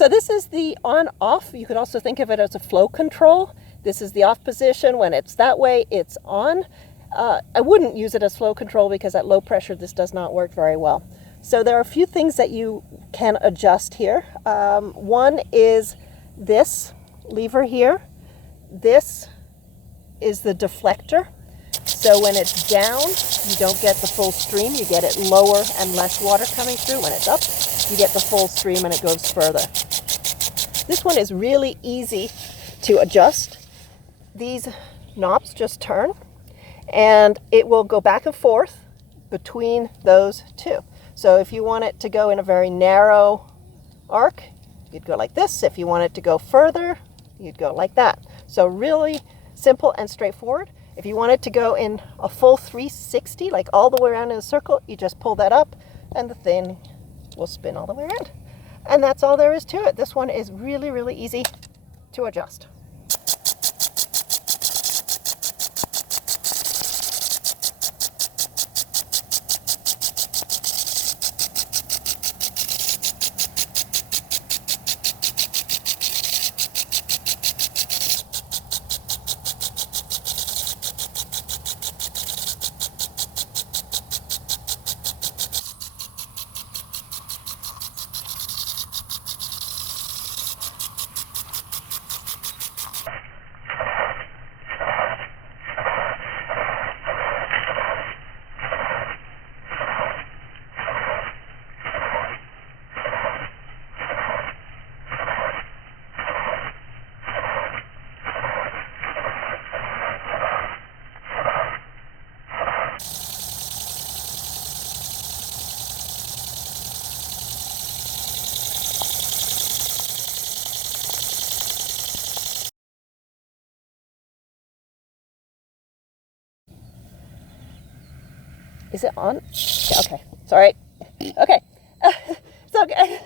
So this is the on-off. You could also think of it as a flow control. This is the off position. When it's that way, it's on. I wouldn't use it as flow control because at low pressure, this does not work very well. So there are a few things that you can adjust here. One is this lever here. This is the deflector. So when it's down, you don't get the full stream. You get it lower and less water coming through. When it's up, you get the full stream and it goes further. This one is really easy to adjust. These knobs just turn and it will go back and forth between those two. So if you want it to go in a very narrow arc, you'd go like this. If you want it to go further, you'd go like that. So really simple and straightforward. If you want it to go in a full 360, like all the way around in a circle, you just pull that up and the thing will spin all the way around. And that's all there is to it. This one is really, really easy to adjust. Is it on? Okay, sorry. Okay. It's okay.